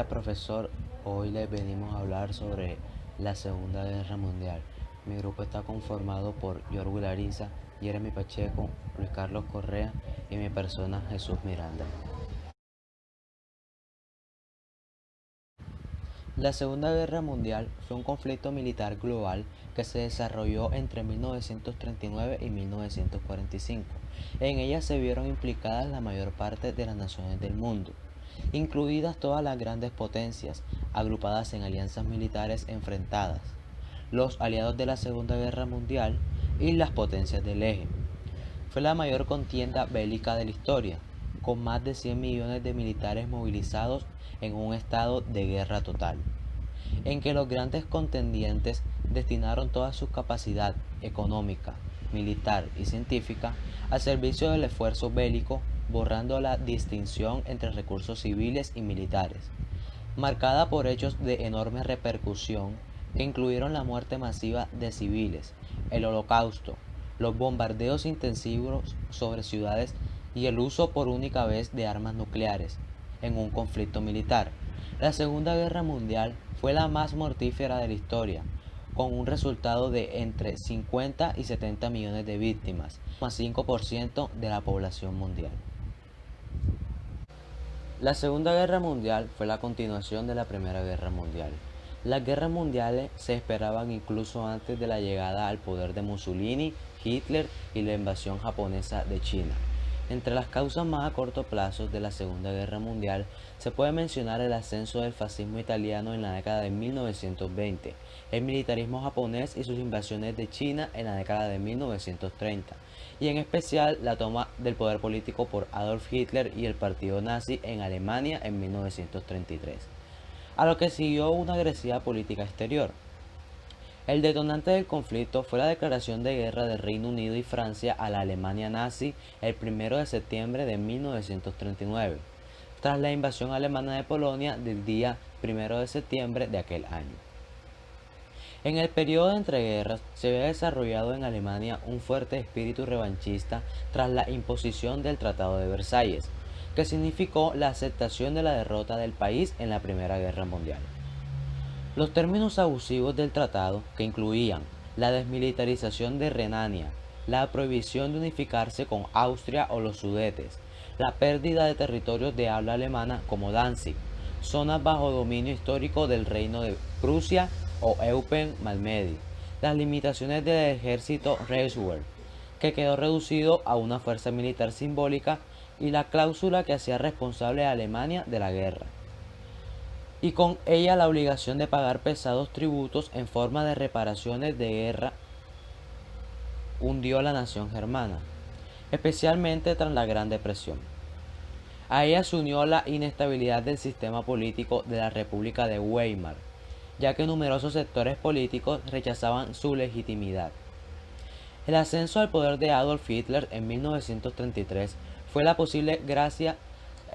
días, profesor. Hoy les venimos a hablar sobre la Segunda Guerra Mundial. Mi grupo está conformado por Yorgu Larisa, Jeremy Pacheco, Luis Carlos Correa y mi persona Jesús Miranda. La Segunda Guerra Mundial fue un conflicto militar global que se desarrolló entre 1939 y 1945. En ella se vieron implicadas la mayor parte de las naciones del mundo, incluidas todas las grandes potencias, agrupadas en alianzas militares enfrentadas, los aliados de la Segunda Guerra Mundial y las potencias del eje. Fue la mayor contienda bélica de la historia, con más de 100 millones de militares movilizados en un estado de guerra total, en que los grandes contendientes destinaron toda su capacidad económica, militar y científica al servicio del esfuerzo bélico, borrando la distinción entre recursos civiles y militares, marcada por hechos de enorme repercusión que incluyeron la muerte masiva de civiles, el holocausto, los bombardeos intensivos sobre ciudades y el uso por única vez de armas nucleares en un conflicto militar. La Segunda Guerra Mundial fue la más mortífera de la historia, con un resultado de entre 50 y 70 millones de víctimas, más 5% de la población mundial. La Segunda Guerra Mundial fue la continuación de la Primera Guerra Mundial. Las guerras mundiales se esperaban incluso antes de la llegada al poder de Mussolini, Hitler y la invasión japonesa de China. Entre las causas más a corto plazo de la Segunda Guerra Mundial se puede mencionar el ascenso del fascismo italiano en la década de 1920, el militarismo japonés y sus invasiones de China en la década de 1930, y en especial la toma del poder político por Adolf Hitler y el partido nazi en Alemania en 1933, a lo que siguió una agresiva política exterior. El detonante del conflicto fue la declaración de guerra del Reino Unido y Francia a la Alemania nazi el 1 de septiembre de 1939, tras la invasión alemana de Polonia del día 1 de septiembre de aquel año. En el periodo de entreguerras se había desarrollado en Alemania un fuerte espíritu revanchista tras la imposición del Tratado de Versalles, que significó la aceptación de la derrota del país en la Primera Guerra Mundial. Los términos abusivos del tratado, que incluían la desmilitarización de Renania, la prohibición de unificarse con Austria o los Sudetes, la pérdida de territorios de habla alemana como Danzig, zonas bajo dominio histórico del Reino de Prusia o Eupen-Malmedy, las limitaciones del ejército Reichswehr, que quedó reducido a una fuerza militar simbólica, y la cláusula que hacía responsable a Alemania de la guerra, y con ella la obligación de pagar pesados tributos en forma de reparaciones de guerra, hundió a la nación germana, especialmente tras la Gran Depresión. A ella se unió la inestabilidad del sistema político de la República de Weimar, ya que numerosos sectores políticos rechazaban su legitimidad. El ascenso al poder de Adolf Hitler en 1933 fue la posible gracia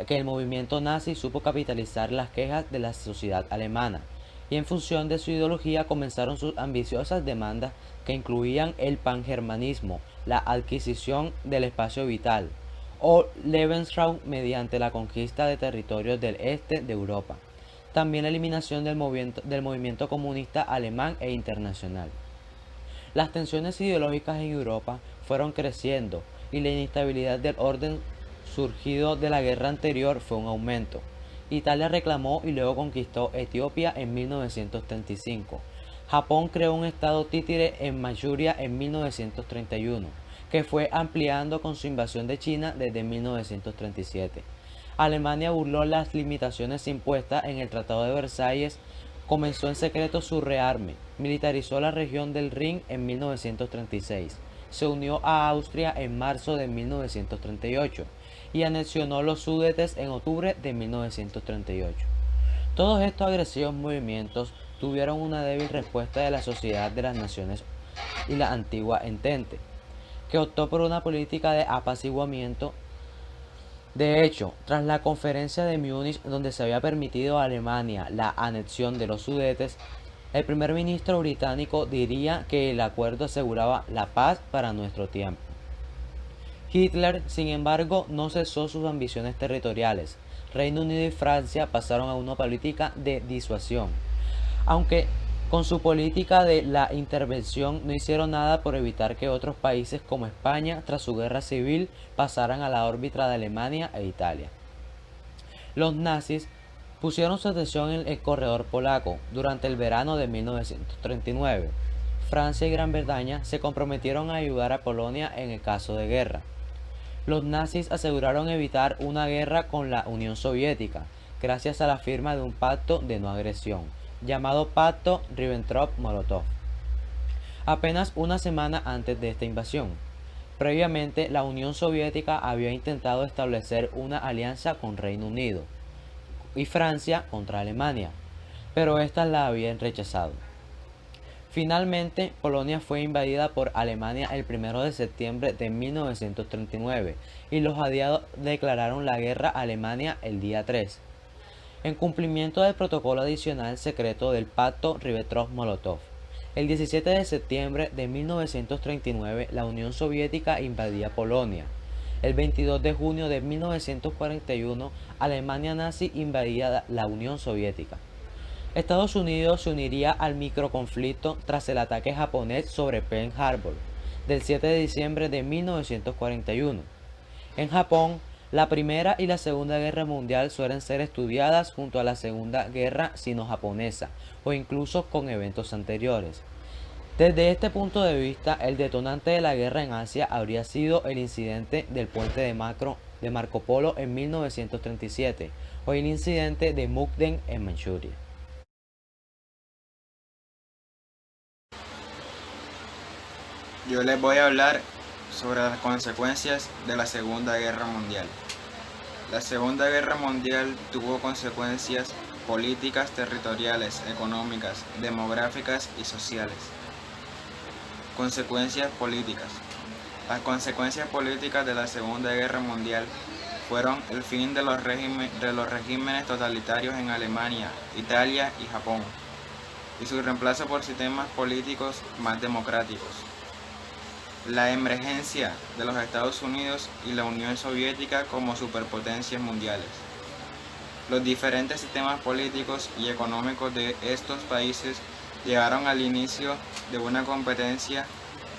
que el movimiento nazi supo capitalizar las quejas de la sociedad alemana, y en función de su ideología comenzaron sus ambiciosas demandas que incluían el pangermanismo, la adquisición del espacio vital, o Lebensraum mediante la conquista de territorios del este de Europa, también la eliminación del movimiento comunista alemán e internacional. Las tensiones ideológicas en Europa fueron creciendo y la inestabilidad del orden surgido de la guerra anterior fue un aumento. Italia reclamó y luego conquistó Etiopía en 1935. Japón creó un estado títere en Manchuria en 1931, que fue ampliando con su invasión de China desde 1937. Alemania burló las limitaciones impuestas en el Tratado de Versalles, comenzó en secreto su rearme, militarizó la región del Rin en 1936, se unió a Austria en marzo de 1938 y anexionó los Sudetes en octubre de 1938. Todos estos agresivos movimientos tuvieron una débil respuesta de la Sociedad de las Naciones y la antigua Entente, que optó por una política de apaciguamiento. De hecho, tras la conferencia de Múnich, donde se había permitido a Alemania la anexión de los Sudetes, el primer ministro británico diría que el acuerdo aseguraba la paz para nuestro tiempo. Hitler, sin embargo, no cesó sus ambiciones territoriales. Reino Unido y Francia pasaron a una política de disuasión, aunque con su política de la intervención no hicieron nada por evitar que otros países como España, tras su guerra civil, pasaran a la órbita de Alemania e Italia. Los nazis pusieron su atención en el corredor polaco durante el verano de 1939. Francia y Gran Bretaña se comprometieron a ayudar a Polonia en el caso de guerra. Los nazis aseguraron evitar una guerra con la Unión Soviética, gracias a la firma de un pacto de no agresión, llamado Pacto Ribbentrop-Molotov, apenas una semana antes de esta invasión. Previamente, la Unión Soviética había intentado establecer una alianza con Reino Unido y Francia contra Alemania, pero éstas la habían rechazado. Finalmente, Polonia fue invadida por Alemania el 1 de septiembre de 1939 y los aliados declararon la guerra a Alemania el día 3, en cumplimiento del protocolo adicional secreto del Pacto Ribbentrop-Molotov. El 17 de septiembre de 1939 la Unión Soviética invadía Polonia. El 22 de junio de 1941 Alemania nazi invadía la Unión Soviética. Estados Unidos se uniría al microconflicto tras el ataque japonés sobre Pearl Harbor del 7 de diciembre de 1941. En Japón, la Primera y la Segunda Guerra Mundial suelen ser estudiadas junto a la Segunda Guerra Sino-Japonesa o incluso con eventos anteriores. Desde este punto de vista, el detonante de la guerra en Asia habría sido el incidente del puente de Marco Polo en 1937 o el incidente de Mukden en Manchuria. Yo les voy a hablar sobre las consecuencias de la Segunda Guerra Mundial. La Segunda Guerra Mundial tuvo consecuencias políticas, territoriales, económicas, demográficas y sociales. Consecuencias políticas. Las consecuencias políticas de la Segunda Guerra Mundial fueron el fin de los regímenes totalitarios en Alemania, Italia y Japón, y su reemplazo por sistemas políticos más democráticos. La emergencia de los Estados Unidos y la Unión Soviética como superpotencias mundiales. Los diferentes sistemas políticos y económicos de estos países llegaron al inicio de una competencia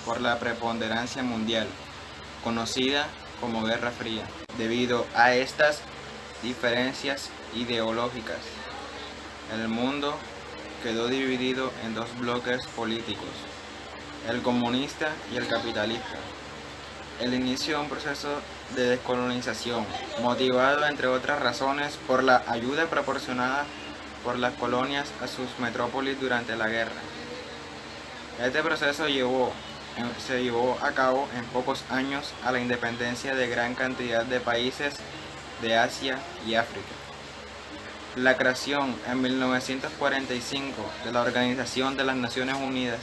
por la preponderancia mundial, conocida como Guerra Fría. Debido a estas diferencias ideológicas, el mundo quedó dividido en dos bloques políticos: el comunista y el capitalista. El inicio de un proceso de descolonización, motivado entre otras razones por la ayuda proporcionada por las colonias a sus metrópolis durante la guerra. Este proceso se llevó a cabo en pocos años a la independencia de gran cantidad de países de Asia y África. La creación en 1945 de la Organización de las Naciones Unidas,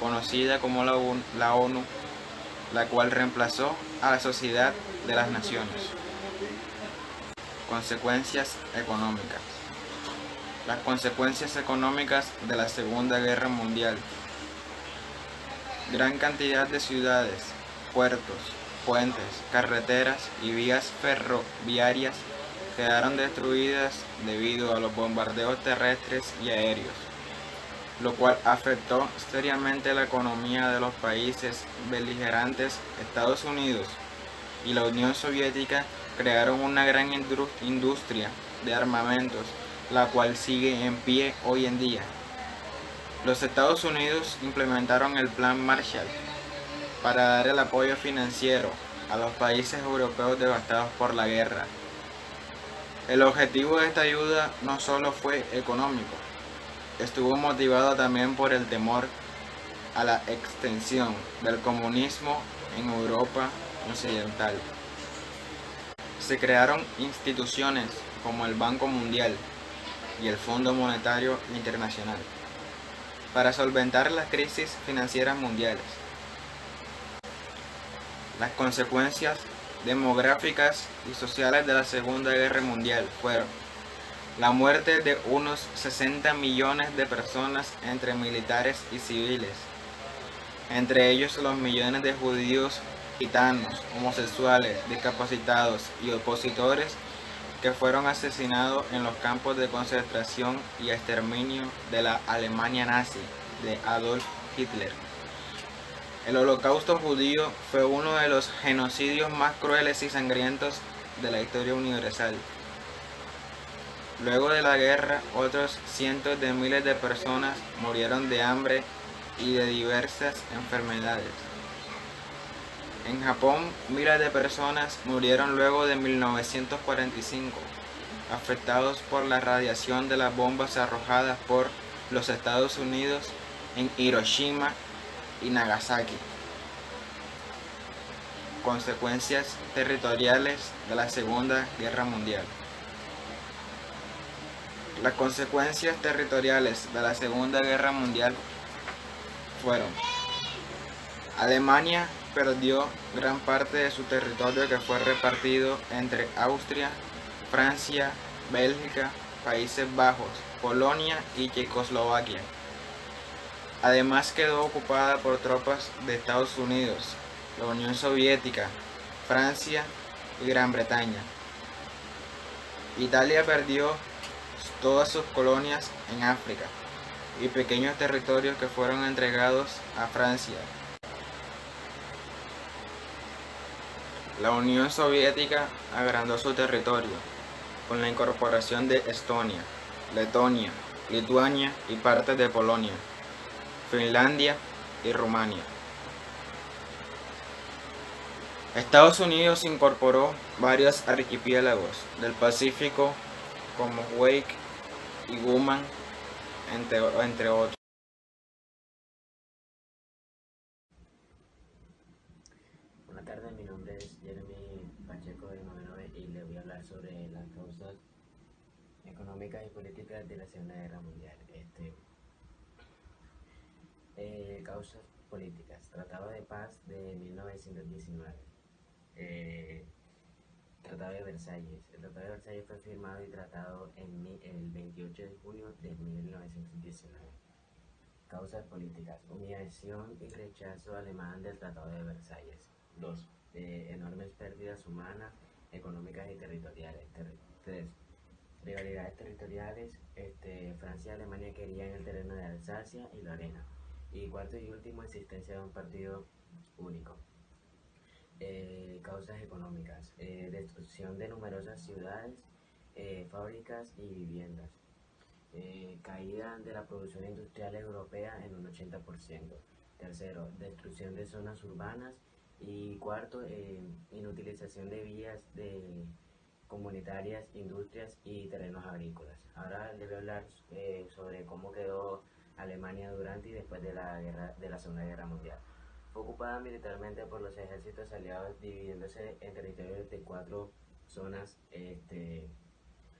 conocida como la ONU, la cual reemplazó a la Sociedad de las Naciones. Consecuencias económicas. Las consecuencias económicas de la Segunda Guerra Mundial. Gran cantidad de ciudades, puertos, puentes, carreteras y vías ferroviarias quedaron destruidas debido a los bombardeos terrestres y aéreos, lo cual afectó seriamente la economía de los países beligerantes. Estados Unidos y la Unión Soviética crearon una gran industria de armamentos, la cual sigue en pie hoy en día. Los Estados Unidos implementaron el Plan Marshall para dar el apoyo financiero a los países europeos devastados por la guerra. El objetivo de esta ayuda no solo fue económico, estuvo motivado también por el temor a la extensión del comunismo en Europa occidental. Se crearon instituciones como el Banco Mundial y el Fondo Monetario Internacional para solventar las crisis financieras mundiales. Las consecuencias demográficas y sociales de la Segunda Guerra Mundial fueron la muerte de unos 60 millones de personas entre militares y civiles, entre ellos los millones de judíos gitanos, homosexuales, discapacitados y opositores que fueron asesinados en los campos de concentración y exterminio de la Alemania nazi de Adolf Hitler. El Holocausto judío fue uno de los genocidios más crueles y sangrientos de la historia universal. Luego de la guerra, otros cientos de miles de personas murieron de hambre y de diversas enfermedades. En Japón, miles de personas murieron luego de 1945, afectados por la radiación de las bombas arrojadas por los Estados Unidos en Hiroshima y Nagasaki. Consecuencias territoriales de la Segunda Guerra Mundial. Las consecuencias territoriales de la Segunda Guerra Mundial fueron: Alemania perdió gran parte de su territorio, que fue repartido entre Austria, Francia, Bélgica, Países Bajos, Polonia y Checoslovaquia. Además quedó ocupada por tropas de Estados Unidos, la Unión Soviética, Francia y Gran Bretaña. Italia perdió todas sus colonias en África y pequeños territorios que fueron entregados a Francia. La Unión Soviética agrandó su territorio con la incorporación de Estonia, Letonia, Lituania y partes de Polonia, Finlandia y Rumania. Estados Unidos incorporó varios archipiélagos del Pacífico como Wake y Guam, entre otros. Buenas tardes, mi nombre es Jeremy Pacheco de noveno B y le voy a hablar sobre las causas económicas y políticas de la Segunda Guerra Mundial. Causas políticas. Tratado de Paz de 1919. Tratado de Versalles. El Tratado de Versalles fue firmado y tratado el 28 de junio de 1919. Causas políticas. Humillación y rechazo alemán del Tratado de Versalles. 2. Enormes pérdidas humanas, económicas y territoriales. 3. Rivalidades territoriales. Francia y Alemania querían el terreno de Alsacia y Lorena. Y cuarto y último, existencia de un partido único. Causas económicas. Destrucción de numerosas ciudades, fábricas y viviendas. Caída de la producción industrial europea en un 80%. Tercero, destrucción de zonas urbanas. Y cuarto, inutilización de vías comunitarias, industrias y terrenos agrícolas. Ahora les voy a hablar sobre cómo quedó Alemania durante y después de la Segunda Guerra Mundial. Fue ocupada militarmente por los ejércitos aliados, dividiéndose en territorios de 4 zonas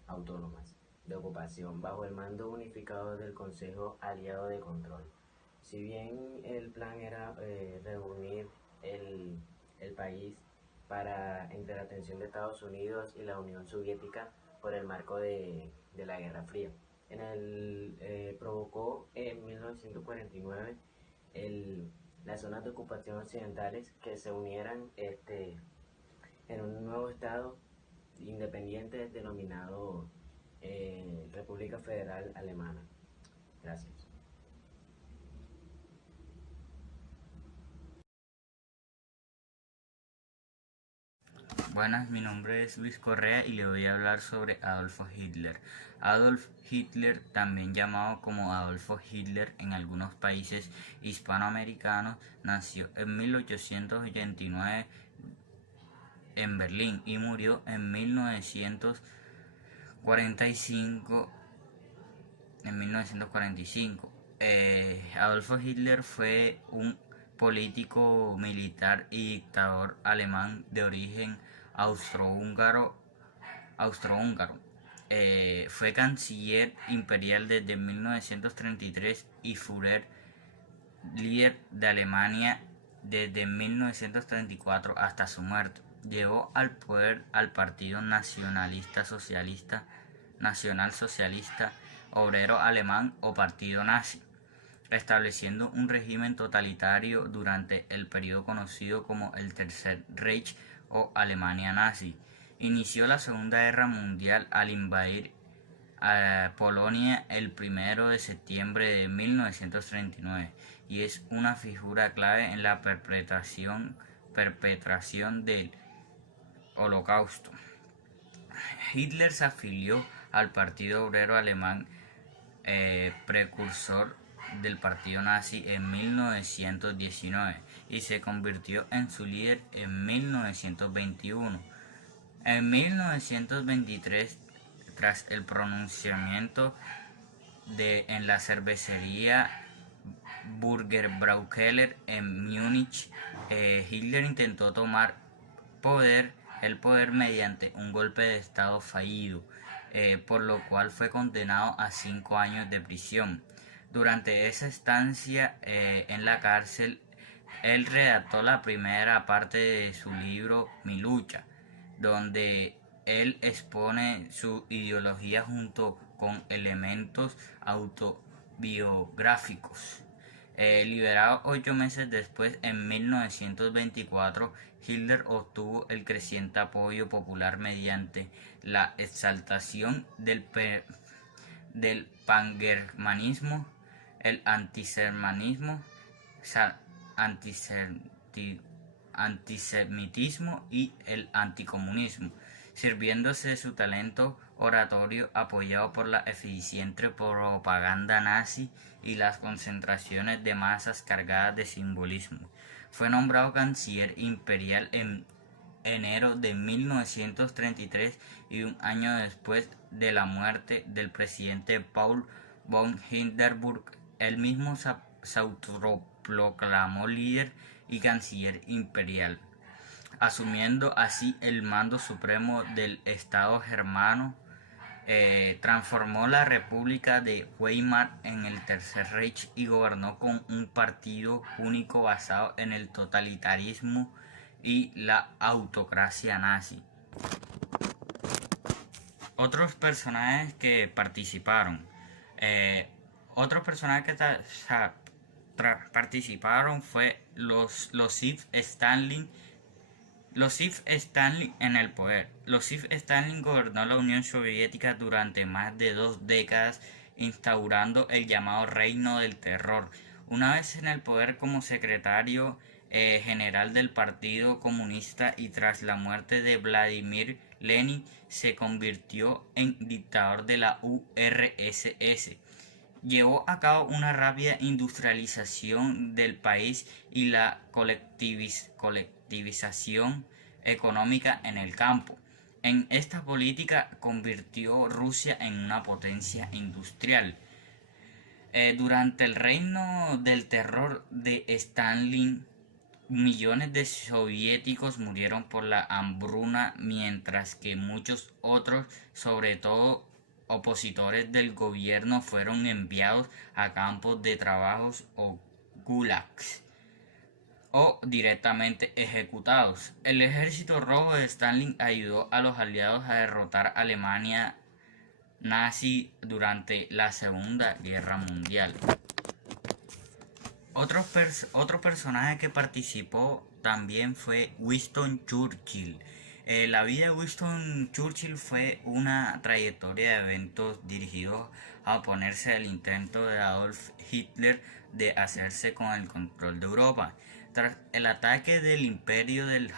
autónomas de ocupación bajo el mando unificado del Consejo Aliado de Control. Si bien el plan era reunir el país entre la tensión de Estados Unidos y la Unión Soviética por el marco de la Guerra Fría. Provocó en 1949 las zonas de ocupación occidentales que se unieran en un nuevo estado independiente denominado República Federal Alemana. Gracias. Buenas, mi nombre es Luis Correa y le voy a hablar sobre Adolfo Hitler. Adolf Hitler, también llamado como Adolfo Hitler en algunos países hispanoamericanos, nació en 1889 en Berlín y murió en 1945. Adolfo Hitler fue un político, militar y dictador alemán de origen austrohúngaro. Fue canciller imperial desde 1933 y Führer, líder de Alemania desde 1934 hasta su muerte. Llevó al poder al Partido Nacional Socialista Obrero Alemán o Partido Nazi, estableciendo un régimen totalitario durante el periodo conocido como el Tercer Reich o Alemania nazi. Inició la Segunda Guerra Mundial al invadir a Polonia el 1 de septiembre de 1939 y es una figura clave en la perpetración del Holocausto. Hitler se afilió al Partido Obrero Alemán, precursor del partido nazi, en 1919 y se convirtió en su líder en 1921. En 1923, tras el pronunciamiento en la cervecería Burgerbraukeller en Múnich, Hitler intentó tomar el poder mediante un golpe de estado fallido, por lo cual fue condenado a 5 años de prisión. Durante esa estancia en la cárcel, él redactó la primera parte de su libro Mi lucha, donde él expone su ideología junto con elementos autobiográficos. Liberado 8 meses después, en 1924, Hitler obtuvo el creciente apoyo popular mediante la exaltación del pangermanismo, el antisemitismo y el anticomunismo, sirviéndose de su talento oratorio apoyado por la eficiente propaganda nazi y las concentraciones de masas cargadas de simbolismo. Fue nombrado canciller imperial en enero de 1933 y un año después de la muerte del presidente Paul von Hindenburg, él mismo se autoproclamó líder y canciller imperial, asumiendo así el mando supremo del Estado germano. Transformó la República de Weimar en el Tercer Reich y gobernó con un partido único basado en el totalitarismo y la autocracia nazi. Otros personajes que participaron. Participaron fue los Joseph Stalin. Joseph Stalin en el poder. Joseph Stalin gobernó la Unión Soviética durante más de 2 décadas, instaurando el llamado Reino del Terror. Una vez en el poder como secretario general del Partido Comunista y tras la muerte de Vladimir Lenin, se convirtió en dictador de la URSS. Llevó a cabo una rápida industrialización del país y la colectivización económica en el campo. En esta política convirtió Rusia en una potencia industrial. Durante el reino del terror de Stalin, millones de soviéticos murieron por la hambruna, mientras que muchos otros, sobre todo opositores del gobierno, fueron enviados a campos de trabajos o gulags o directamente ejecutados. El ejército rojo de Stalin ayudó a los aliados a derrotar a Alemania nazi durante la Segunda Guerra Mundial. Otro personaje que participó también fue Winston Churchill. La vida de Winston Churchill fue una trayectoria de eventos dirigidos a oponerse al intento de Adolf Hitler de hacerse con el control de Europa. Tras el ataque del Imperio del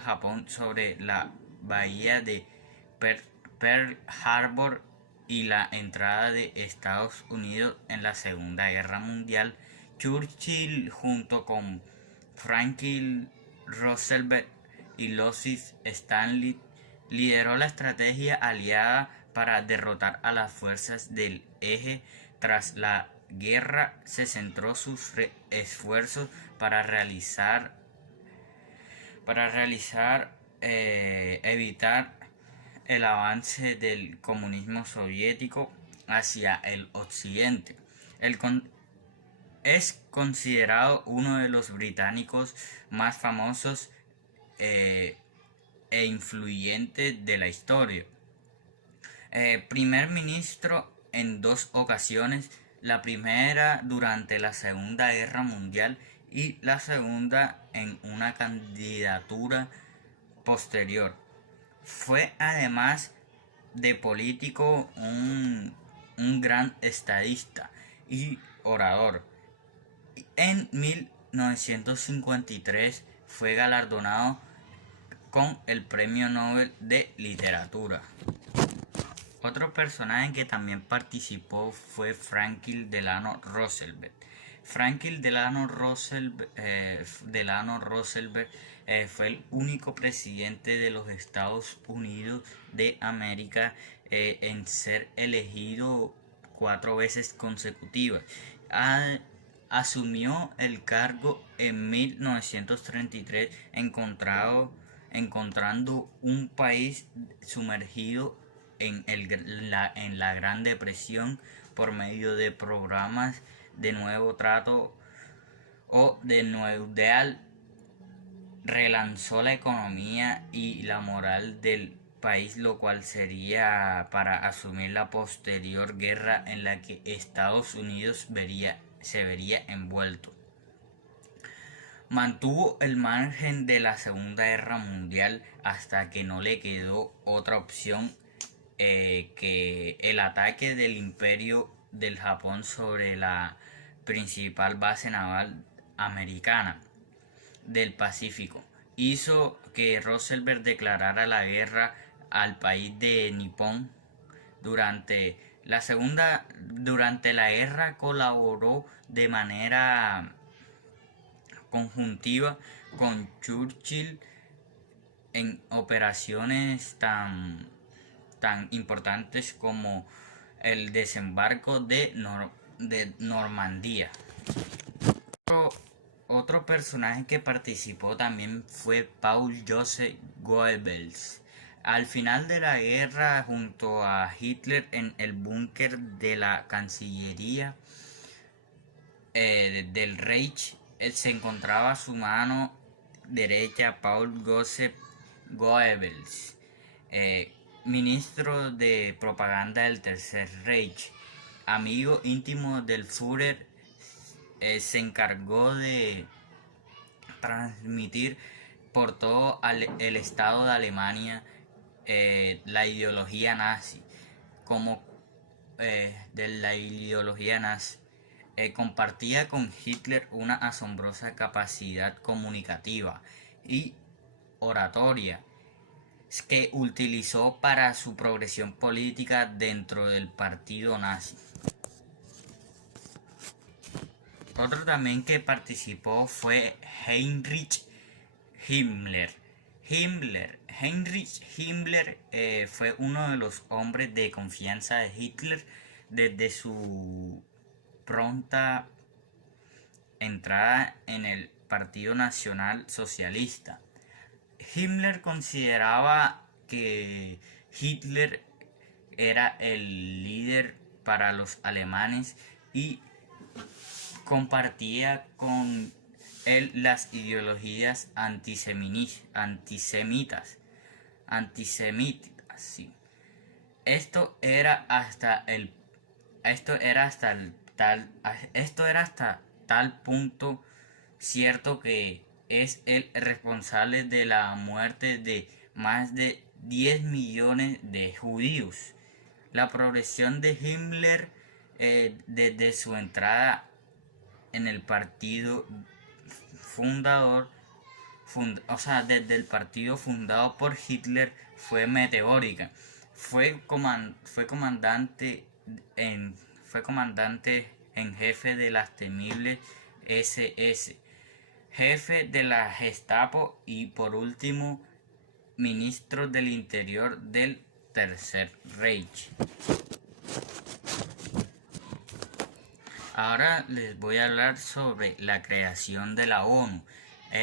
Japón sobre la bahía de Pearl Harbor y la entrada de Estados Unidos en la Segunda Guerra Mundial, Churchill, junto con Franklin Roosevelt y Joseph Stalin, lideró la estrategia aliada para derrotar a las fuerzas del eje. Tras la guerra, se centró sus esfuerzos para evitar el avance del comunismo soviético hacia el occidente. Es considerado uno de los británicos más famosos e influyentes de la historia. Primer ministro en dos ocasiones, la primera durante la Segunda Guerra Mundial y la segunda en una candidatura posterior. Fue además de político un gran estadista y orador. En 1953 fue galardonado con el Premio Nobel de Literatura. Otro personaje que también participó fue Franklin Delano Roosevelt. Franklin Delano Roosevelt fue el único presidente de los Estados Unidos de América en ser elegido 4 veces consecutivas. Asumió el cargo en 1933, encontrando un país sumergido en la Gran Depresión por medio de programas de nuevo trato o de New Deal. Relanzó la economía y la moral del país, lo cual sería para asumir la posterior guerra en la que Estados Unidos se vería envuelto. Mantuvo el margen de la Segunda Guerra Mundial hasta que no le quedó otra opción que el ataque del Imperio del Japón sobre la principal base naval americana del Pacífico. Hizo que Roosevelt declarara la guerra al país de Nippon. Durante la guerra colaboró de manera conjuntiva con Churchill en operaciones tan importantes como el desembarco de Normandía. Otro personaje que participó también fue Paul Joseph Goebbels. Al final de la guerra, junto a Hitler en el búnker de la Cancillería del Reich, se encontraba su mano derecha, Paul Joseph Goebbels, ministro de propaganda del Tercer Reich, amigo íntimo del Führer. Se encargó de transmitir por todo el Estado de Alemania la ideología nazi, compartía con Hitler una asombrosa capacidad comunicativa y oratoria que utilizó para su progresión política dentro del partido nazi. Otro también que participó fue Heinrich Himmler. Heinrich Himmler fue uno de los hombres de confianza de Hitler desde su pronta entrada en el Partido Nacional Socialista. Himmler consideraba que Hitler era el líder para los alemanes y compartía con él las ideologías antisemitas, sí. Esto era hasta tal punto cierto que es el responsable de la muerte de más de 10 millones de judíos. La progresión de Himmler desde su entrada en el partido desde el partido fundado por Hitler fue meteórica. Fue comandante en jefe de las temibles SS, jefe de la Gestapo y por último ministro del Interior del Tercer Reich. Ahora les voy a hablar sobre la creación de la ONU.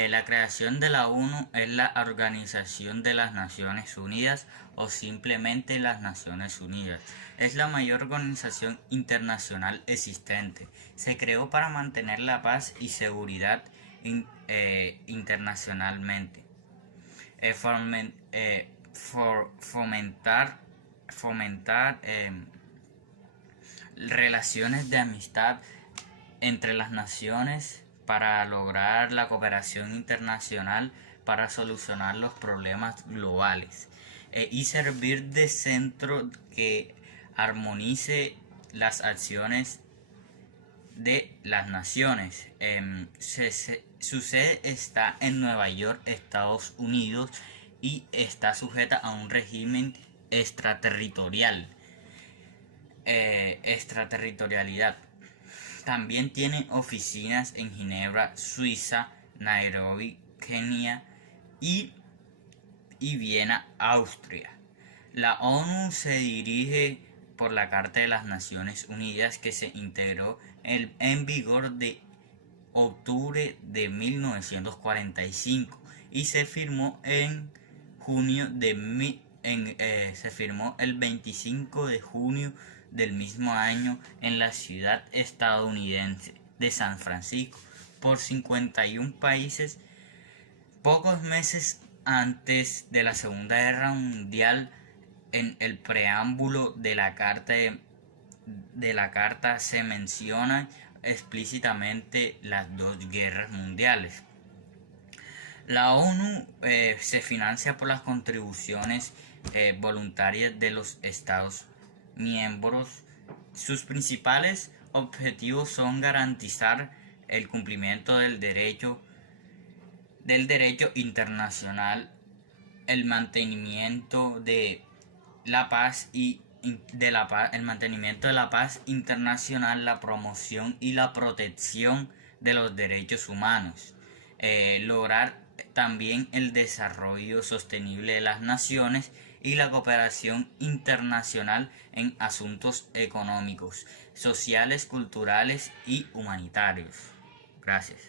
La creación de la ONU es la Organización de las Naciones Unidas o simplemente las Naciones Unidas. Es la mayor organización internacional existente. Se creó para mantener la paz y seguridad internacionalmente. Fomentar relaciones de amistad entre las naciones para lograr la cooperación internacional para solucionar los problemas globales y servir de centro que armonice las acciones de las naciones. Su sede está en Nueva York, Estados Unidos, y está sujeta a un régimen extraterritorialidad. También tiene oficinas en Ginebra, Suiza, Nairobi, Kenia y Viena, Austria. La ONU se dirige por la Carta de las Naciones Unidas, que se integró en vigor de octubre de 1945 y se firmó en junio se firmó el 25 de junio del mismo año en la ciudad estadounidense de San Francisco por 51 países. Pocos meses antes de la Segunda Guerra Mundial, en el preámbulo de la carta se mencionan explícitamente las dos guerras mundiales. La ONU se financia por las contribuciones voluntarias de los Estados miembros. Sus principales objetivos son garantizar el cumplimiento del derecho internacional, el mantenimiento de la paz el mantenimiento de la paz internacional, la promoción y la protección de los derechos humanos, lograr también el desarrollo sostenible de las naciones y la cooperación internacional en asuntos económicos, sociales, culturales y humanitarios. Gracias.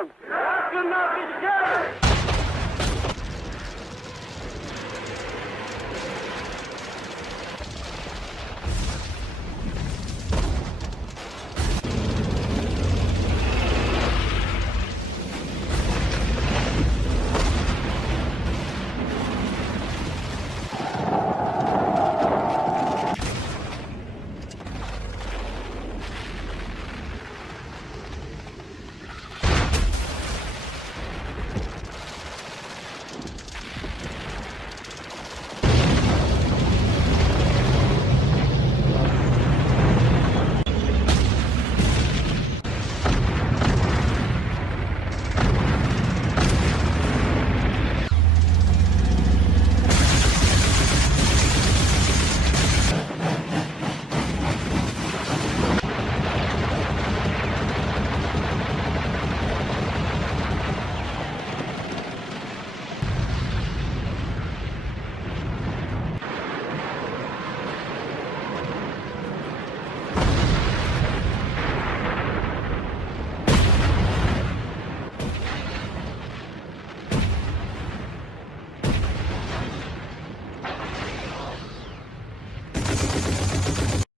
Deutschland! Wir lassen uns nicht